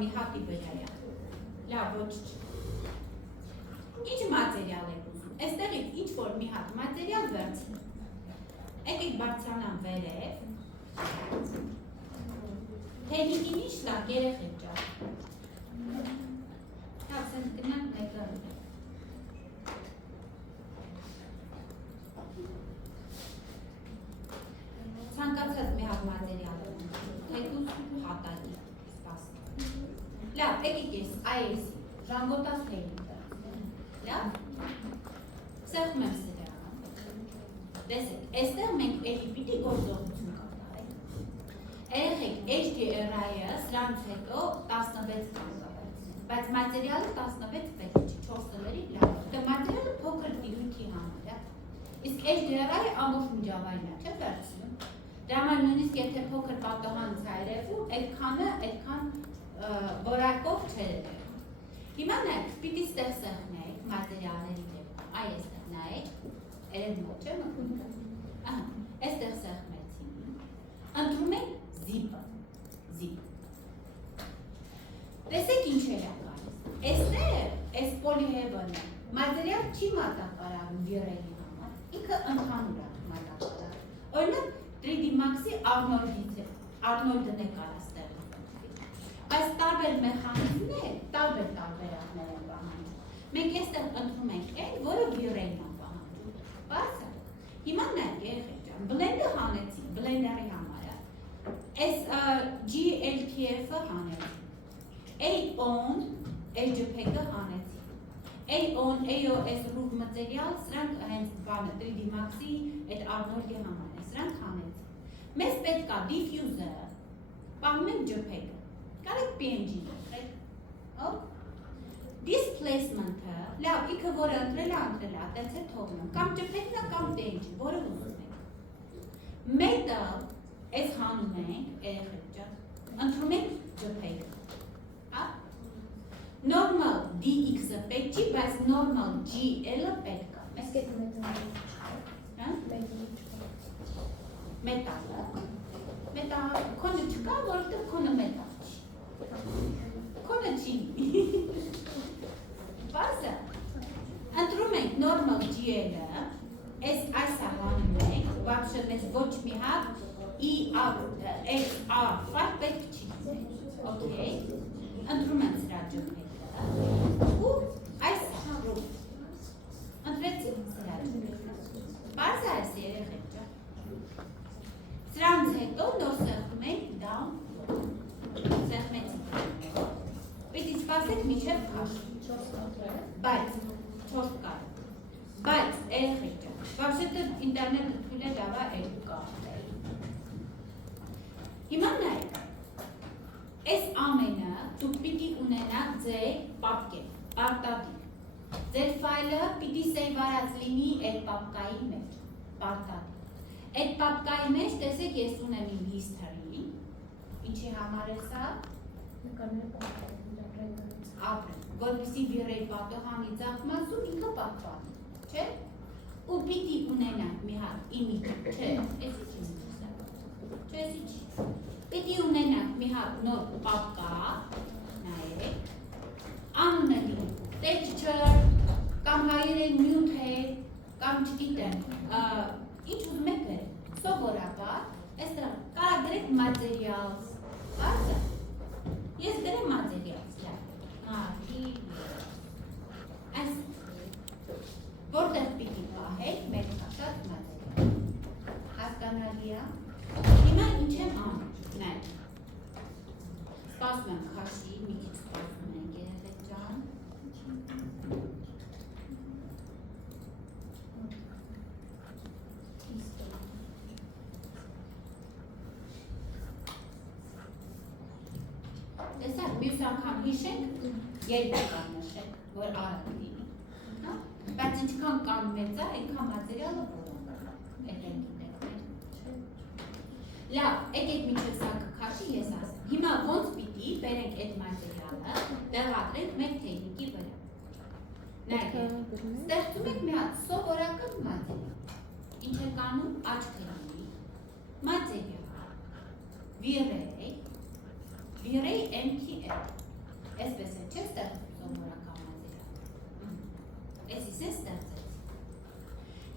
մի հատի վրա է։ Լավ, ոչ չի։ Ինչ մատերիալ եք ուզում։ Այստեղից ինչ որ մի հատ մատերիալ վերցնի։ Եկեք բարձրանամ վերև։ Թելիկին ինչ լավ, երեխեք ճար։ Լավ, սենց գնանք մեկը։ Ցանկացած մի հատ մատերիալ է, թեկուզ հատալի, սպասի։ Լավ, եկեք ես, այս, ժանգոտած թելիկ դարձնեմ։ Լավ, սեղմ եմ սրյանը։ Տեսեք, այստեղ մենք էլի պիտի գործողություն կատարենք։ Երեխեք, HDR-ը սրանց հետո 16 կանգնվեցնենք, բայց մատերիալը 16 պետք չի, 4 տների լավ։ Դա մատերիալը փոքր տիրույթի համար է։ Իսկ HDR-ը ամբողջ միջավայրն է, չէ՞ վերցնում։ Դրա համար նույնիսկ եթե փոքր պատահանց է երևում, այդքանը որակով չէ երևում։ Հիմա նայեք, պիտի ստեղ սեղմենք մատերիալների դեպքում, այ այստեղ նայեք, երևում ոչ է մտնում։ Ահա, այստեղ սեղմեցին։ Ընտրում ենք զիպը, զիպ։ Տեսեք ինչ է գալիս։ Այստեղ, այս պոլիհեբոնը մատերիալ չի մատակարարում վիրերի համար, ինքը ընդհանուր է մատակարարում։ Օրինակ 3D Max-ի Arnold-ն է կարա ստեղծել։ Բայց տարբեր մեխանիզմներ, տարբեր տարբերակներ են պահանջում։ Մենք այստեղ ընտրում ենք այն, որը վիրերն է պահանջում։ Բարձր։ Հիմա նայեք երեխեք ջան, բլենդը հանեցին, բլենդերի համար է։ Այս GLTF-ը հանեցին։ AON JPEG-ը հանեցին։ AON AOS RUV մատերիալ, սրանք հենց բանը 3D Max-ի այդ Arnold-ի համար է, սրանք հանեցին։ Մեզ պետք է diffuser, պահում ենք JPEG-ը, կարեք PNG-ն ընտրեք, displacement-ը, լավ, իքը որը ընտրել է, տենց է թողնում, կամ JPEG-ն է, կամ PNG, որը ուզում եք։ Metal, այս հանում ենք, երեխեք ջան, ընտրում ենք JPEG-ը, normal DX-ը պետք չի, բայց normal GL-ը պետք է։ Մեզ կետ մետալը, քոնը չկա, որովհետև քոնը մետալ չի, քոնը չի, բարձը, ընտրում ենք normal GL-ը, այս հանում ենք, վաբշը մեզ ոչ մի հատ, ER5 պետք չի, okay, ընտրում ենք սրա JPEG-ը, ու այս ռուվ, ընտրեցինք սրա JPEG-ը, բարձը այս երեխեք ջան, սրանց հետո նոր սեղմում ենք down, սեղմեցինք, պիտի սպասեք մինչև քաշի, բայց 4 կար, բայց երեխեք ջան, վաբշետը ինտերնետը թույլ է լավա 2 կար, հիմա նայեք, այս ամենը դուք պիտի ունենաք ձեր պապկեր, պարտադիր, ձեր ֆայլը պիտի սեյվարած լինի այդ պապկայի մեջ, պարտադիր, այդ պապկայի մեջ տեսեք ես ունեմ իմ history, ինչի համար է սա, ապրեն, որպեսի վիրեի պատոհանի ձախմացում ինքը պապկանի, չէ, ու պիտի ունենանք մի հատ իմիջ, չէ, էսի չի միսա, չէ, էսի չի, պիտի ունենանք մի հատ նոր պապկա, նայեք, անունը լինի, texture, կամ հայերեն նյութեր, կամ չգիտեմ, ինչ ուզում եք գրեք, սովորաբար, այստեղ կարա գրեք materials, բարձը, ես գրեմ materials, այս, որտեղ պիտի պահեք, մեկ հաշատ material, հասկանալի է, հիմա ինչ եմ անում, նայք, սպասում եմ քաշի, մի քիչ սպասում ենք երեխեք ջան, տեսակ, մյուս անգամ հիշենք, երբ նշենք, որ արագ լինի, բայց ինչքան կան մեծ է, այնքան մատերիալը որոնք այդ են գիտեք մեր, լավ, եկեք միջև սա կքաշի ես ասեմ, հիմա ոնց պիտի բերենք այդ մատերիալը, տեղադրենք մեկ թեյնիկի վրա, նայք, ստեղծում եք մի հատ սովորական մատերիալ, ինչ է կանում աչքերի, մատերիալ, վիրեյ MTL, Այսպես է, չէ՞ ստեղծում սովորական մատերիալ։ Այսիս է ստեղծեց։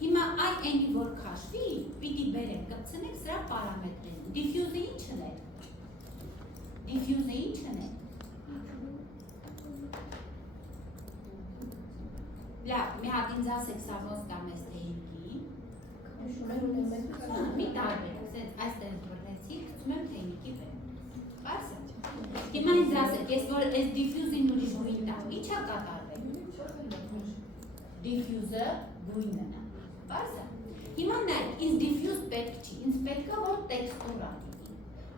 Հիմա այն էնի, որ քաշվի, պիտի բերենք, կպցնենք սրա պարամետրերին։ Դիֆյուզը ի՞նչն է։ Դիֆյուզը ի՞նչն է։ Լավ, մի հատ ինձ ասեք սա ոնց կամ էս թեյնիկի։ Մի տարբերակ, այստեղ բռնեցի, գցում եմ թեյնիկի վեր։ Պարզ է։ Հիմա ինձ ասեք, ես որ այս դիֆյուզին ուրիշ գույն տամ, ի՞նչ է կատարվել։ Դիֆյուզը գույնն է։ Պարզ է։ Հիմա նայեք, ինձ դիֆյուզ պետք չի, ինձ պետք է որ տեքստուրա լինի։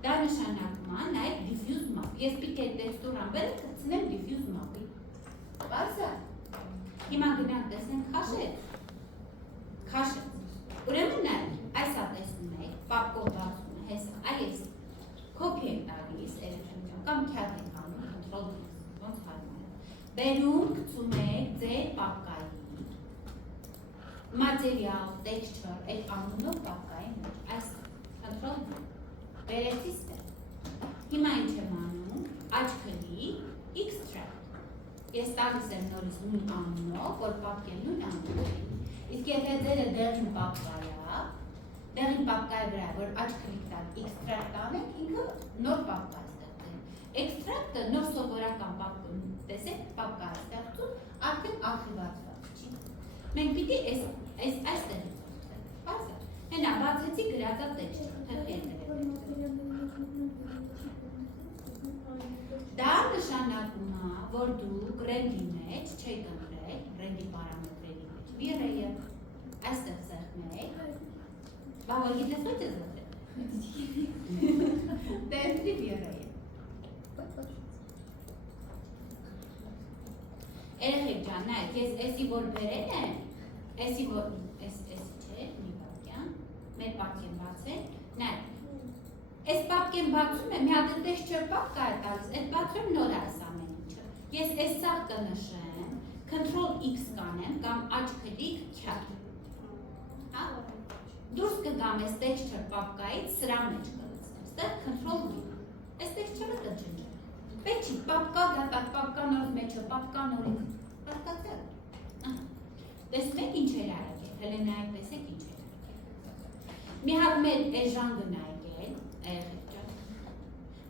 Դա նշանակում է նայեք դիֆյուզ մապ։ Ես պիտի այդ տեքստուրան բերեմ, գցնեմ դիֆյուզ մապի։ Պարզ է։ Հիմա գնանք տեսնենք քաշեց։ Քաշեց։ Ուրեմն նայեք, այսա տեսնում եք, պապկով բացում է, հեսա, այս կոպի ենք տալիս էլեկտրոնական կամ քյատ ենք անում, control ոնց հարմար է։ Բերում գցում եք ձեր պապկայի մատերիալ, texture, այդ անունով պապկայի մեջ, այս control բերեցի ստեղ։ Հիմա ինչ եմ անում, աչ քլիկ, extract։ Ես տալիս եմ նորից նույն անունով, որ պապկեն նույն անունով։ Իսկ եթե ձերը դեղին պապկայա, դեղին պապկայի վրա, որ աչ քլիկ տալ, extract անենք, ինքը նոր պապկա է ստեղծել։ Extract-ը նոր սովորական պապկա, տեսեք, պապկա է ստեղծում, արդեն արխիվացված չի։ Մենք պիտի այստեղ ստեղծենք, պարզ է։ Հենա, բացեցի գրածա տեքստը, դա նշանակում է, որ դուք ռենդի մեջ չեք ընտրել, ռենդի պարամետրերի մեջ, վիրեյը, այստեղ սեղմեք, բա որ գիտես ոչ ես ոդրել։ Տենտրի վիրեյը։ Երեխեք ջան, նայեք, ես էսի որ բերել եմ, էսի որ, էսի չէ, մի պապկյան, մեր պապկեն բացել, նայեք, Այս պապկեն բացում եմ, մի հատ texture պապկա է տալիս, այդ բացում նոր այս ամեն ինչը։ Ես այս սաղ կնշեմ, Ctrl X կանեմ, կամ աչ քլիկ քյատ։ Դուրս կգամ այս texture պապկայից, սրա մեջ կլցնեմ, ստեղ Ctrl V։ Այս texture-ը կջնջեմ։ Պետք չի, պապկա դատակ, պապկա նոր մեջը, պապկա նորից, հասկացել։ Տեսնեք ինչ էր արագել, հելե նայեք տեսեք ինչ էր արագել։ Մի հատ մեր այս ժանգը նայեք,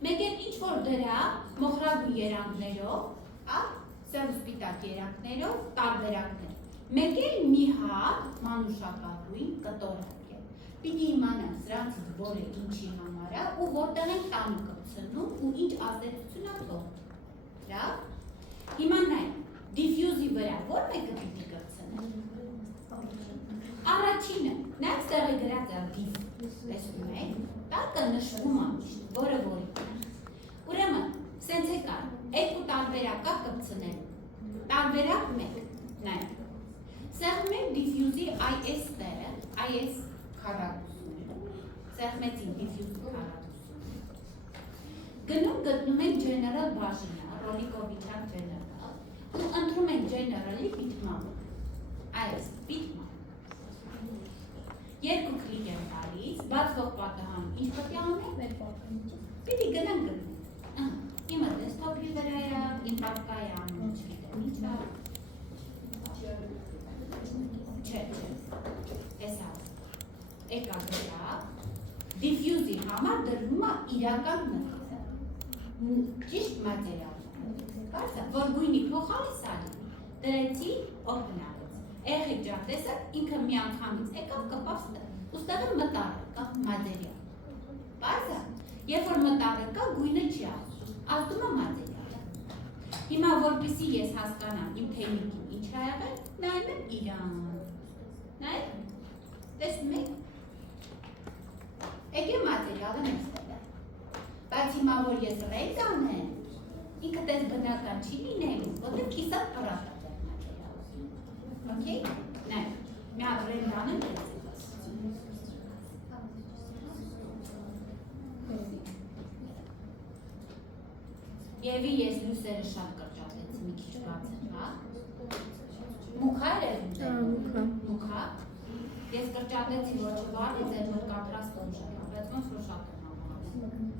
մեկ էլ ինչ-որ դրա մոխրագույն երանգներով, սև ու սպիտակ երանգներով տարբերակներ, մեկ էլ մի հատ մանուշակագույն կտորակ է, պիտի իմանանք սրանցից որը ինչի համար է ու որտեղ են տանը կպցնում ու ինչ ազդեցություն է թողնում, լավ, հիմա նայ, դիֆյուզի վրա որ մեկը պիտի կպցնենք, առաջինը, նայք ստեղի գրած է դիֆ, տեսնում եք, տակը նշվում է միշտ, որը որի։ Ուրեմն, սենց է կար, երկու տարբերակա կպցնեն, տարբերակ մեկ, նայք, սեղմենք դիֆյուզի IS տերը, IS քառակուսուն, սեղմեցին դիֆյուզի քառակուսուն, գնում գտնում ենք general բաժինը, Ռոլիկովիչյան general, ու ընտրում ենք general-ի bitmap, IS bitmap, երկու կլիկ եմ տալիս, բացվող պատահան, ինչ պետք է անենք, պիտի գնանք գնենք, իմը դեսքթոփի վրա է, իմ պապկա է անում, չգիտեմ, ինչ է, չէ, հեսա, եկա գրա, դիֆյուզի համար դրվում է իրական մտքը, ճիշտ մատերիալ, որ գույնի փոխալիս ալի, դրեցի օգնարեց, երեխեք ջան, տեսակ, ինքը մի անգամից եկավ կպավ ստեղ, ու ստեղը մտարը կա մատերիալ, պարզ է, երբ որ մտարը կա, գույնը չի ասում, ասում է մատերիալը, հիմա որպեսզի ես հասկանամ իմ թեյնիկին ինչ է եղել, նայում եմ իրան, նայեք, տեսնում եք, եկե մատերիալը մեզ տելը, բայց հիմա որ ես ռենք անեմ, ինքը տես բնական չի լինելու, որտեղ կիսատ պրատ է դեր մատերիալը, օքեյ, նայեք, մի հատ ռենք անեմ տեսեք, Եվի ես լուսերը շատ կրճատեցի, մի քիչ բաց եմ, հա? Մուքա էր մուքա, ես կրճատեցի, որ չվարվեց, այդ որ կապրաստ եմ շատ, բայց ոնց որ շատ եմ համարում։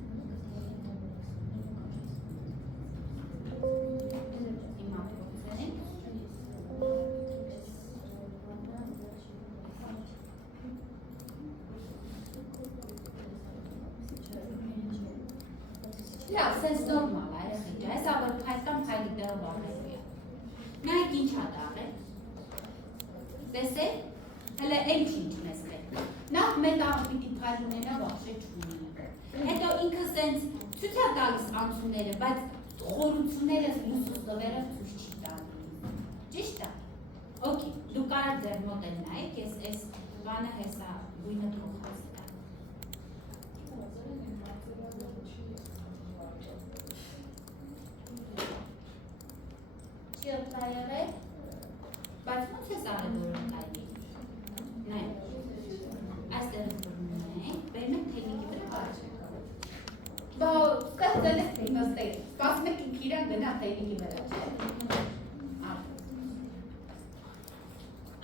Լավ, սենց նորմալ է, երեխեքա, հեսա որ փայլտան փայլի տեղով աղելու է։ Նայք ինչ հա դաղել։ Տեսեք, հələ էլ ինչ մեզ պետք։ Նախ մետաղը պիտի փայլ ունենա, վախշե չունենա։ Հետո ինքը սենց ցույց է տալիս անցումները, բայց խորությունները լուսուստովերը ցույց չի տալիս։ Ճիշտ է։ Okay, դու կարար ձեր մոտ էլ նայեք, ես այս բանը հեսա գույնը փոխած տա։ Չի օգտա եղել, բայց ոնց ես արել որ օգտայի։ Նայ, այստեղ բռնում բերում ենք թեյնիկի վրա բարձր։ Բա սկսել եք նստել, սպասում եք ինք իրան գնա թեյնիկի վրա, չէ։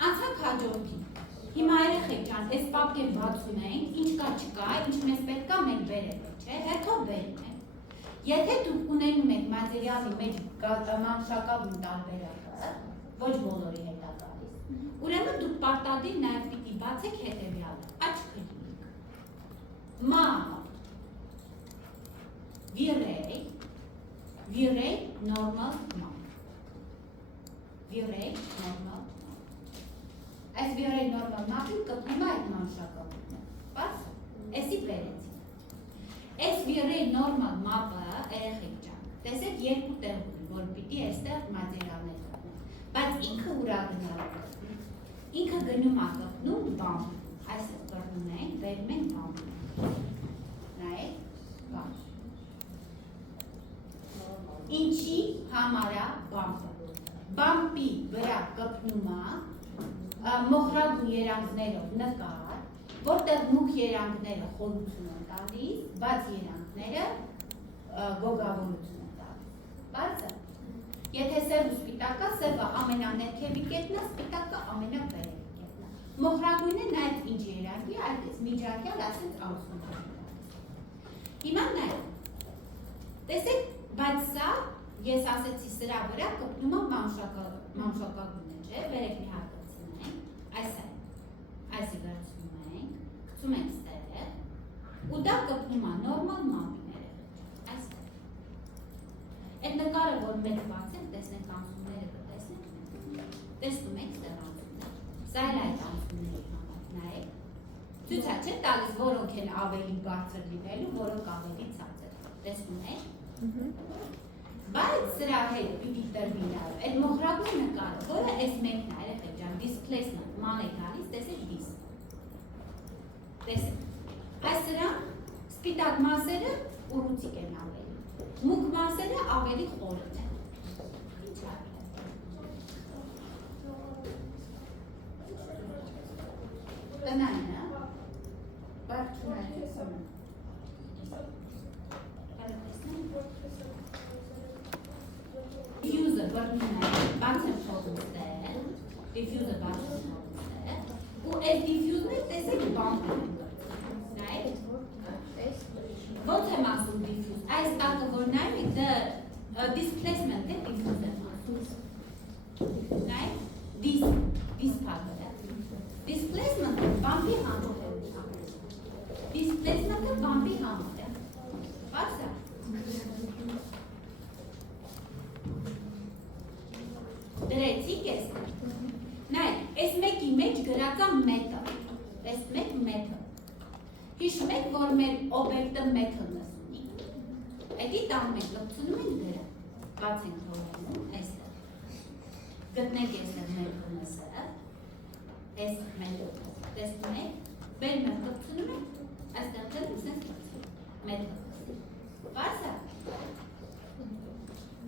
Անցանք հաջորդին։ Հիմա երեխեք ջան, այս պապկեր բացում ենք, ինչ կա չկա, ինչ մեզ պետք է մենք բերել ենք, չէ, հետո բերում ենք։ Եթե դուք ունենում եք մատերիալի մեջ մանուշակագույն տարբերակը, ոչ բոլորի հետ է գալիս, ուրեմն դուք պարտադիր նաև պիտի բացեք հետևյալը, աչքը լինեք։ Մամ, virey, normal, mom։ Virey, normal, mom։ Այս virey normal մապին կպնում է այդ մանուշակագույնը, բաց, էսի բերեցի։ Այս virey normal մապը, երեխեք ջան, տեսեք երկու տեղ ունի, որ պիտի այստեղ մատերիալներ կապնեն, բայց ինքը ուրա գնալու է, ինքը գնում է կպնում բամ, այսպես կրնում ենք, բերում ենք բամ, նայեք, բամ։ Ինչի համարա բամպը, բամպի վրա կպնում է, մոխրագու երանգներով նկար, որտեղ մուք երանգները խորություն են տալիս, բաց երանգները գոգավորություն են տալիս, բացը, եթե սև ու սպիտակը, սևը ամենաներքևի կետն է, սպիտակը ամենավերևի կետն է, մոխրագույնը նայած ինչ երանգի, այդպես միջակյալ ասենց անցում է տալիս, հիմա նայեք, տեսեք, բայց սա, ես ասեցի սրա վրա կպնում եմ մանուշակագույնը, չէ, վերև մի հատկացնում ենք, այսի վերցնում ենք, կծում ենք ստեղ, ու դա կպնում է նորմալ մամիները, այստեղ։ Այդ նկարը, որ մեկ բացենք, տեսնենք անցումները կտեսնենք, տեսնում ենք ստեղ անցումներ, սա էլ այդ անցումների համար, նայեք, ցույց է չէ տալիս, որոնք են ավելի բարձր լինելու, որոնք ավելի ցածր, տեսնում եք։ Բայց սրա հետ պիտի տրվի նաև, այդ մոխրագույն նկարը, որը այս մեկն է, երեխեք ջան, displacement, ման է գալիս, տեսեք դիս։ Տեսեք, այս սրան սպիտակ մասերը ուռուցիկ են ավելի, մուկ մասերը ավելի խորն են։ Ինչ արել։ Տնային, հա, բայց չունայք։ Diffuser բռնում է, բաց եմ խոզում ստեղ, diffuser բաց եմ խոզում ստեղ, ու այս diffuser-ը տեսեք բամպ եմ կրծում, նայեք, ոնց եմ ասում diffuse, այս տակը որ նայեք, displacement է diffuser եմ ասում, նայեք, this փակը է, displacement-ը բամպի համար է, displacement-ը բամպի համար է, բաց է, դրեցիք ես, նայ, այս մեկի մեջ գրածա մետը, այս մեկ մետը, հիշում եք, որ մեր օբեկտը մեթլնս ունի, էդի տանում ենք, լպցնում ենք դրա, բաց ենք հորանում, այստեղ, գտնենք եստեղ մեթլնսը, այս մեթլնսը, տեսնում եք, բերում ենք, լպցնում ենք, այստեղ դրում սենց լպցնում, մեթլնսը, բացա,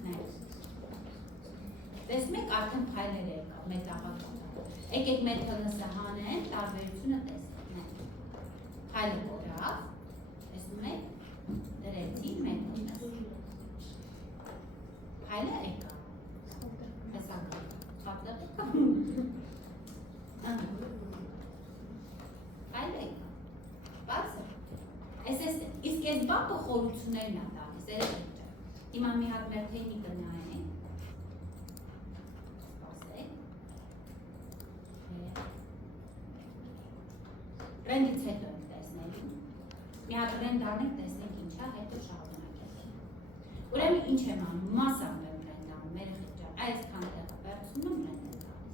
նայ, տեսնում եք արդեն փայլեր եկա, մետաղական, եկեք մեթլնսը հանեն, տարբերությունը տեսնենք, փայլը կորավ, տեսնում եք, դրեցի մեթլնս, փայլը եկա, հեսական, խապտեղ եկա, փայլը եկա, բացը, իսկ ես բապը խորություններն է տալիս, երեք ջա, հիմա մի հատ մեր թեյնիկը նայենք, Ռենդից հետո ենք տեսնելու, մի հատ ռենդ անենք տեսնենք ինչա, հետո շարունակենք։ ինչ եմ անում, մասամբ եմ բրենդանում, երեխեք ջան, այսքան տեղը վերցնում եմ բրենդ եմ տալիս։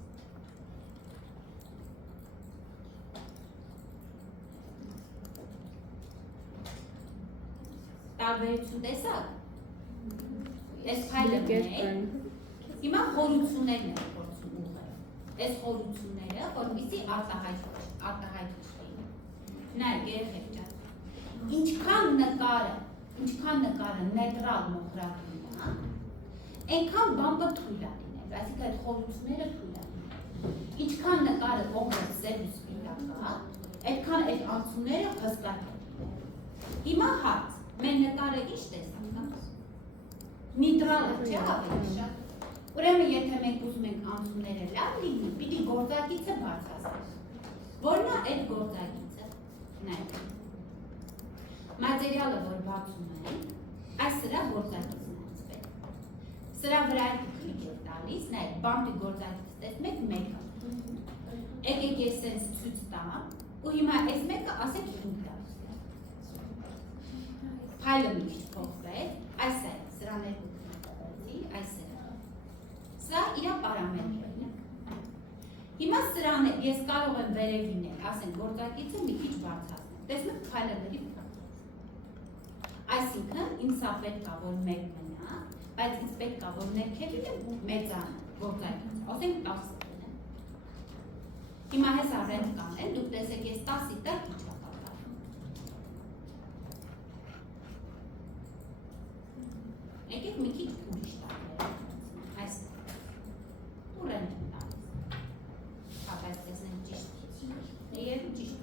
Տարբերություն տեսակ։ Այս փայլը մեկ, հիմա խորություններն են փորձում ուղղել։ Այս խորությունները, որպեսզի արտահայտվի։ Նայեք, երեխեք ջան, ինչքան նկարը նեյտրալ մոխրագույն է, այնքան բամբը թույլ է լինել, այսինքն այդ խորությունները թույլ է լինել։ Ինչքան նկարը կոնկրետ սև ու սպիտակ է, այդքան այդ անցումները հստակ են լինել։ Հիմա հարց, մեր նկարը ինչ տեսակ է։ Նեյտրալ է, չէ՞ ավելի շատ։ Ուրեմն եթե մենք ուզում ենք անցումները լավ լինի, պիտի գործակիցը բարձրացնենք։ Որն է այդ գործակիցը։ Նայեք։ Մատերիալը, որ բացում ենք, այս սրա գործակիցն է անցվել։ Սրա վրա քլիկ եք տալիս, նայեք, բամբի գործակիցը տեսնում եք մեկը։ Եկեք ես սենց ցույց տամ, ու հիմա այս մեկը ասեք 5 տալիս։ Փայլը մի քիչ փոխվեց, այս է, սրան երկու այս է։ Սա իր պարամետրերն է։ Հիմա սրան ես կարող եմ վերևին էլ, ասենք գործակիցը մի քիչ բարձրացնել։ Տեսնում եք փայլերի վրա։ Այսինքն ինձ պետք է որ մեկ մնա, բայց ինձ պետք է որ ներքևին մեծանը գործակիցը, ասենք 10 դնեմ։ Հիմա հեսա ռենտ կանեմ, դուք տեսեք ես 10-ի տակ ինչ է կատարվում։ Եկեք մի քիչ ուրիշ տակ այստեղ։ Ու ռենտ եմ տալիս։ Հապ այս տեսնենք ճիշտ։ Եվ ճիշտ։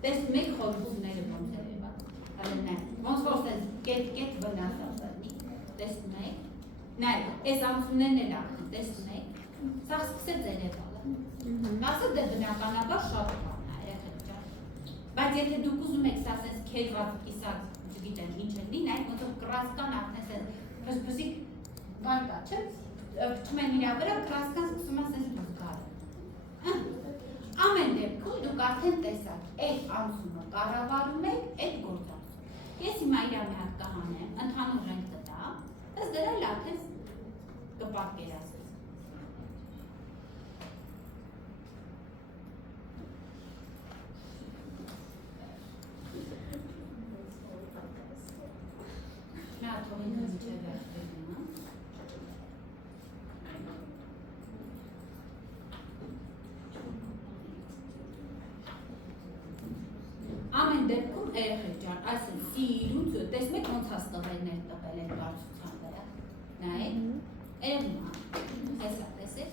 Տեսնում եք խորությունները ոնց է եղած, ոնց որ կետ վնասած լինի, տեսնում եք, նայեք, այս անցումներն էլ ախին, տեսնում եք, սա սկսեց երևալը, մասը դե բնականաբար շատ բան է, երեխեք ջան, բայց եթե դուք ուզում եք սա սենց քերված կիսած, չգիտեմ ինչ է լինի, նայեք ոնց որ կրասկան արդեն սենց բզբզիկ բան կա, չէ, փչում են իրա վրա, կրասկան սկսում է սենց դուք գարը, ամեն դեպքում դուք արդեն տեսակ, այդ անցումը կառավարում եք այդ գործակցում։ Ես հիմա իրա մի հատ կհանեմ, ընդհանուր ենք կտամ, ըստ դրա լավ թե կպատկերացնեմ։ Մի հատ թողին մինչև վերջերն եմ։ Ամեն դեպքում երեխեք ջան, այսինքն սիրուց, տեսնում եք ոնց հաստատելներ տվել են բարձրության վրա։ Նայեք, երևում է, հեսա տեսեք։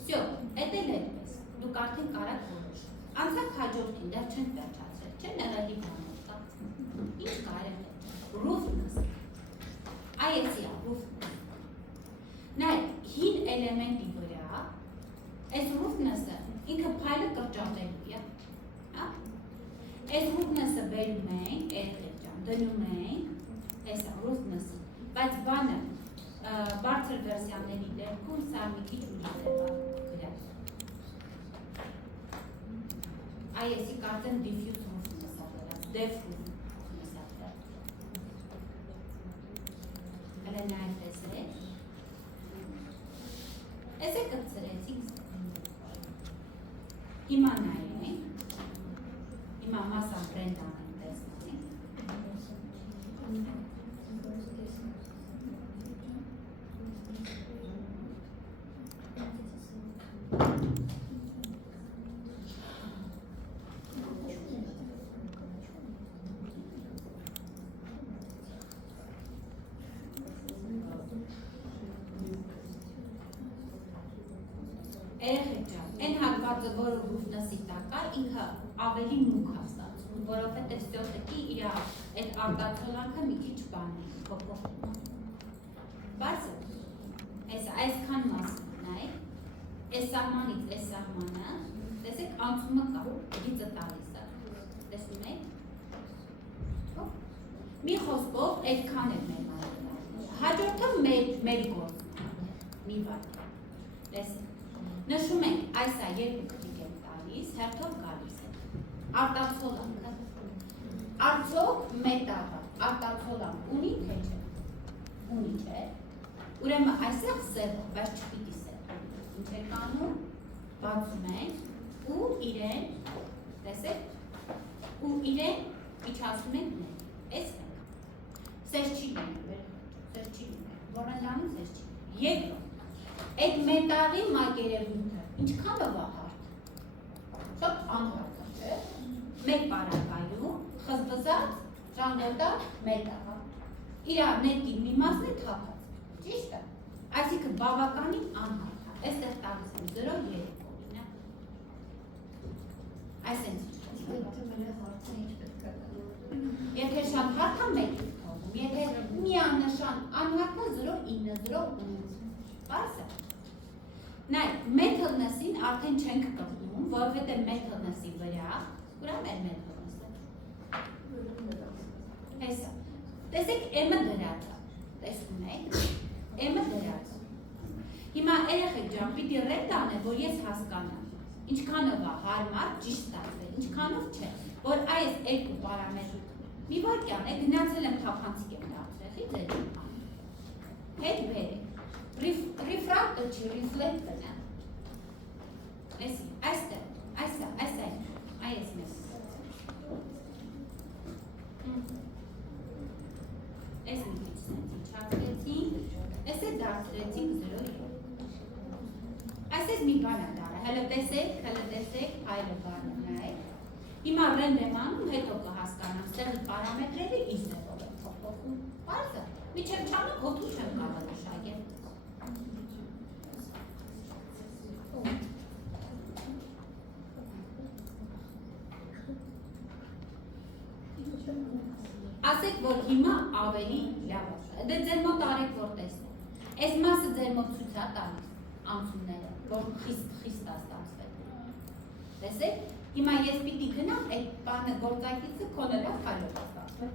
Всё, էդ էլ այդպես, դուք արդեն կարաք որոշել։ Անցակ հաջորդին, դեռ չենք վերջացրել, չէ՞ նեղելի բանով կա։ Ինչ կա երեխեք, roughness, այեցի է, roughness։ Նայեք, հին էլեմենտի վրա, այս roughness-ը ինքը փայլը կրճատելու է։ Այս roughness-ը բերում ենք, երեխեք ջան, դնում ենք, հեսա roughness-ը, բայց բանը բարձր վերսիաների դեպքում սա մի քիչ ուրիշ է գրած։ Այ եսի կարծեմ diffuse roughness-ը գրած, diffuse roughness-ը գրած։ Հələ նայեք տեսեք։ Էսե կծրեցինք։ Հիմա նայենք։ Հիմա մասա բրենդ անենք տեսնենք։ Երեխեք ջան, այն հատվածը, որը roughness-ի տակ է, ինքը ավելի մուգ է ստացվում, որովհետև սյոտեկի իր այդ արտացոլանքը մի քիչ բան է, փոփոխվում։ Բարձր, այսքան մասը, նայեք, այս սահմանից այս սահմանը, տեսեք, անցումը կա, գիծը տալիս է, տեսնում եք։ Մի խոսքով այդքան է մեր մատերիալը։ Հաջորդը մեր գործն է, մի վայր, տեսեք։ Նշում ենք, այս է երկու քլիկ ենք տալիս, հերթով գալիս է, արտացոլանքը, Արդյոք մետաղը արտացոլան ունի թե չէ։ Ունի չէ։ Ուրեմն այսեղ սև, բայց չպիտի սև։ Ինչ եք անում, բացում ենք ու իրեն, տեսեք, ու իրեն իջացնում ենք մեր, այս ենք։ Սեզ չի լինել, սեզ չի լինել, որընդանում սեզ չի լինել։ Երկրորդ, այդ մետաղի մակերևույթը, ինչքանով է հարթ։ Շատ անհարթ է, չէ։ Մեկ պարագայում, խզբզած, ժանգոտար, մետաղ։ Իրա նետի մի մասն է թափած, ճիշտ է։ Այսինքն բավականին անհարթ է, այստեղ տալիս եմ 0,3 օրինակ։ Այսինքն Եթե շատ հարթ է մեկ եք թողում, եթե միանշան անհարթ է 0,9, պարզ է։ Նայ, մեթլնեսին արդեն չենք կպնում, որովհետև մեթլնեսի վրա, ուրամ էր մեթլնեսը։ Հեսա, տեսեք էմը դրած է, տեսնում եք, էմը դրած է։ Հիմա երեխեք ջան, պիտի ռետ անե, որ ես հասկանամ, ինչքանով է հարմար ճիշտ ստացվել, ինչքանով չէ, որ այս երկու պարամետրը մի վարկյան է, գնացել եմ թափանցիկ եմ դարձրեխի ձեր հետ բերեք, ռիֆրակտը չի, ռիֆլեկտն է, այսա, այս մեզ, այս մի քիչ սենցի չացրեցինք, այս է դարձրեցինք 0,2, այսպես մի բան է դարը, հələ տեսեք, հայլը բանը նայեք, հիմա ռենդ եմ անում, հետո կհասկանամ, ստեղի պարամետրերը իզնելով եմ փոխում, պարզը, միջև չանեմ, օդու չեմ կարող նշագել։ Ասեք, որ հիմա ավելի լավ է, դե ձեր մոտ արեք, որ տեսնեք, այս մասը ձեր մոտ ցույց է տալիս, անցումները, որ խիստ ստացվել։ Տեսեք, հիմա ես պիտի գնամ, այդ բանը գործակիցը քոնը լավ փայլով ստացվել։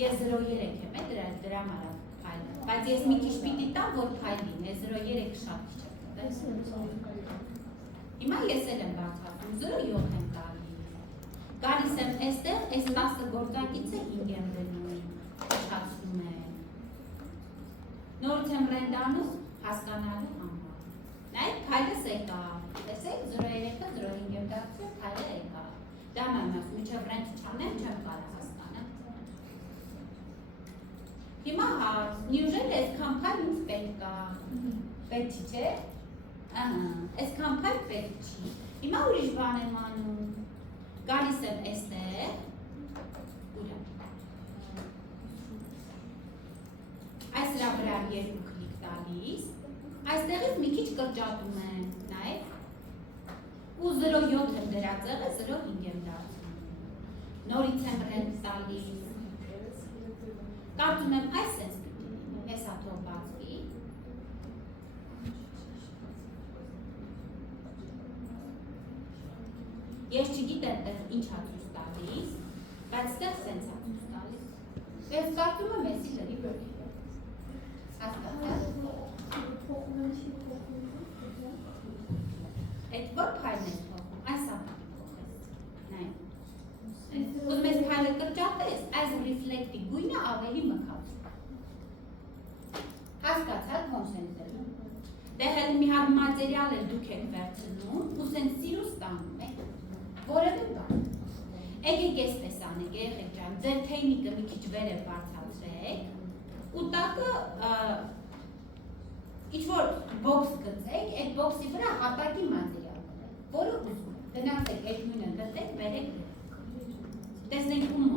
Ես 0,3 եմ, դրա մարավ փայլը, բայց ես մի քիչ պիտի տամ, որ փայլին, ես 0,3 շատ քիչ եմ տվել։ Հիմա ես էլ եմ բացատրում, 0,7 եմ տալի։ Գալիս եմ այստեղ, այս 10 գործակիցը 5 եմ դնում, իջացնում եմ։ Նորից եմ ռենդանում, հասկանալու համար։ Նայեք, փայլս եկա, տեսեք, 0,3-ը 0,5 եմ դարձրել, փայլը եկա։ Դա մամաս, միջև ռենդ չանեմ, չեմ կարող հասկանալ։ Հիմա հարց, նյուժել այսքան փայլ ինձ պետք է, պետք չի, չէ։ Այսքան փայլ պետք չի։ Հիմա ուրիշ բան եմ անում, գալիս եմ այստեղ, ուրա։ Այս հրա վրա երկու կլիկ տալիս, այստեղից մի քիչ կրճատում եմ, նայեք, ու 0,7 եմ դրած եղը, 0,5 եմ դարձնում, նորից եմ ռենդ տալիս, կարծում եմ այս սենց պիտի լինի, հեսա թող բացվի, ես չգիտեմ տեղ ինչ հա ցույց տալիս, բայց տեղ սենց հա ցույց տալիս, ես կարծում եմ եսի լրի բրքի է, այդ որ փայլն ես փոխում, այս ապակի փոխես, նայք, ուզում ես փայլը կրճատես, այս ռիֆլեկտի գույնը ավելի մկացում, հասկացար կոնսենսել, դե հել մի հատ մատերիալ էլ դուք եք վերցնում, ու սենց սիրուս տանում եք, որևէ բան, եկեք այսպես անեք, երեխեք ջան, ձեր թեյնիկը մի քիչ վեր է բարձրացրեք, ու տակը ինչ-որ բոքս գծեք, այդ բոքսի վրա հատակի մատերիալ բերեք, որը ուզում եք, գնացեք այդ նույնը գտեք, բերեք, տեսնենք ում